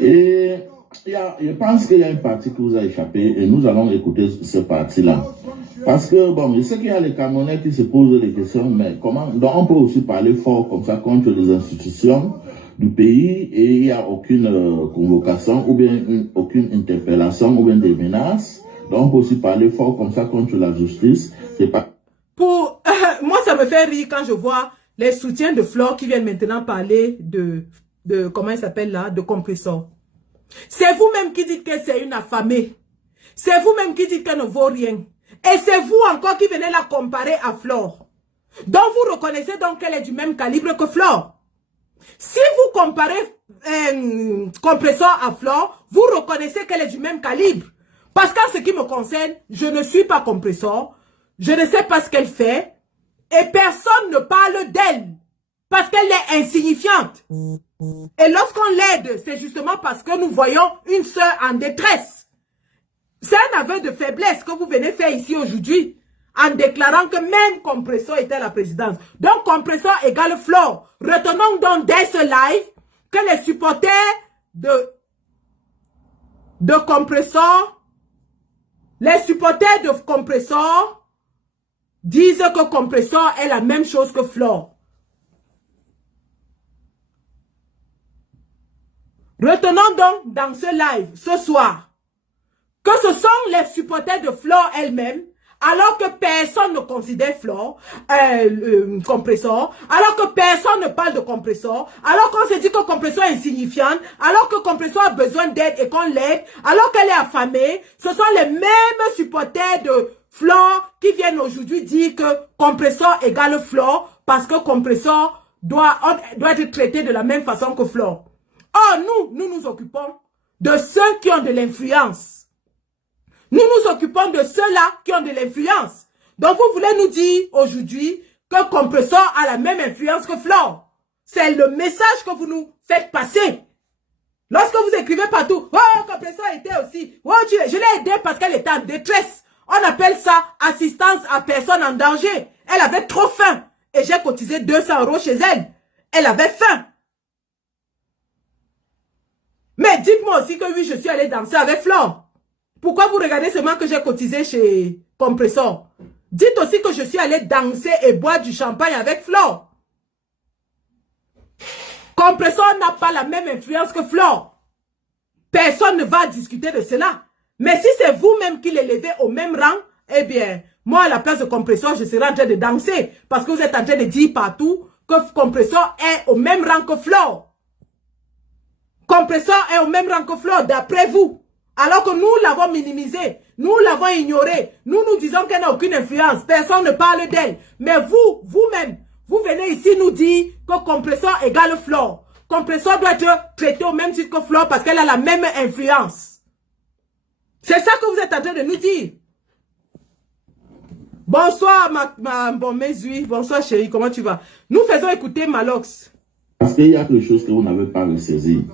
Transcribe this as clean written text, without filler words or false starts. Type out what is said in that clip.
Et je pense qu'il y a une partie qui vous a échappé et nous allons écouter ce parti-là. Parce que, bon, je sais qu'il y a les Camerounais qui se posent des questions, mais comment, donc on peut aussi parler fort comme ça contre les institutions du pays et il n'y a aucune convocation ou bien aucune interpellation ou bien des menaces. Donc on peut aussi parler fort comme ça contre la justice. C'est pas... Pour, moi, ça me fait rire quand je vois les soutiens de Flore qui viennent maintenant parler de comment il s'appelle là, de compresseur. C'est vous-même qui dites que c'est une affamée. C'est vous-même qui dites qu'elle ne vaut rien. Et c'est vous encore qui venez la comparer à Flore. Donc vous reconnaissez donc qu'elle est du même calibre que Flore. Si vous comparez compresseur à Flore, vous reconnaissez qu'elle est du même calibre. Parce qu'en ce qui me concerne, je ne suis pas compresseur. Je ne sais pas ce qu'elle fait. Et personne ne parle d'elle. Parce qu'elle est insignifiante. Et lorsqu'on l'aide, c'est justement parce que nous voyons une sœur en détresse. C'est un aveu de faiblesse que vous venez faire ici aujourd'hui. En déclarant que même Compresseur était à la présidence. Donc Compresseur égale Flore. Retenons donc dès ce live que les supporters de Compresseur, les supporters de Compresseur disent que Compresseur est la même chose que Flore. Retenons donc dans ce live, ce soir, que ce sont les supporters de Flore elle-même, alors que personne ne considère Flore, Compresseur, alors que personne ne parle de Compresseur, alors qu'on se dit que Compresseur est insignifiante, alors que Compresseur a besoin d'aide et qu'on l'aide, alors qu'elle est affamée, ce sont les mêmes supporters de Flore qui viennent aujourd'hui dire que Compresseur égale Flore, parce que Compresseur doit être traité de la même façon que Flore. Or, nous nous occupons de ceux qui ont de l'influence. Nous nous occupons de ceux-là qui ont de l'influence. Donc, vous voulez nous dire aujourd'hui que Compresseur a la même influence que Flore. C'est le message que vous nous faites passer. Lorsque vous écrivez partout, « Oh, Compresseur était aussi. Oh, je l'ai aidée parce qu'elle était en détresse. » On appelle ça assistance à personne en danger. Elle avait trop faim. Et j'ai cotisé 200 € chez elle. Elle avait faim. Mais dites-moi aussi que oui, je suis allée danser avec Flore. Pourquoi vous regardez seulement que j'ai cotisé chez Compresseur? Dites aussi que je suis allée danser et boire du champagne avec Flore. Compresseur n'a pas la même influence que Flore. Personne ne va discuter de cela. Mais si c'est vous-même qui l'élevez au même rang, eh bien, moi à la place de Compresseur, je serai en train de danser. Parce que vous êtes en train de dire partout que Compresseur est au même rang que Flore. Compresseur est au même rang que Flore, d'après vous. Alors que nous l'avons minimisé, nous l'avons ignoré, nous disons qu'elle n'a aucune influence, personne ne parle d'elle. Mais vous, vous-même, vous venez ici nous dire que Compresseur égale Flore. Compresseur doit être traité au même titre que Flore parce qu'elle a la même influence. C'est ça que vous êtes en train de nous dire. Bonsoir, mes huiles. Bonsoir, chérie. Comment tu vas? Nous faisons écouter Malox. Parce qu'il y a quelque chose que vous n'avez pas ressaisi.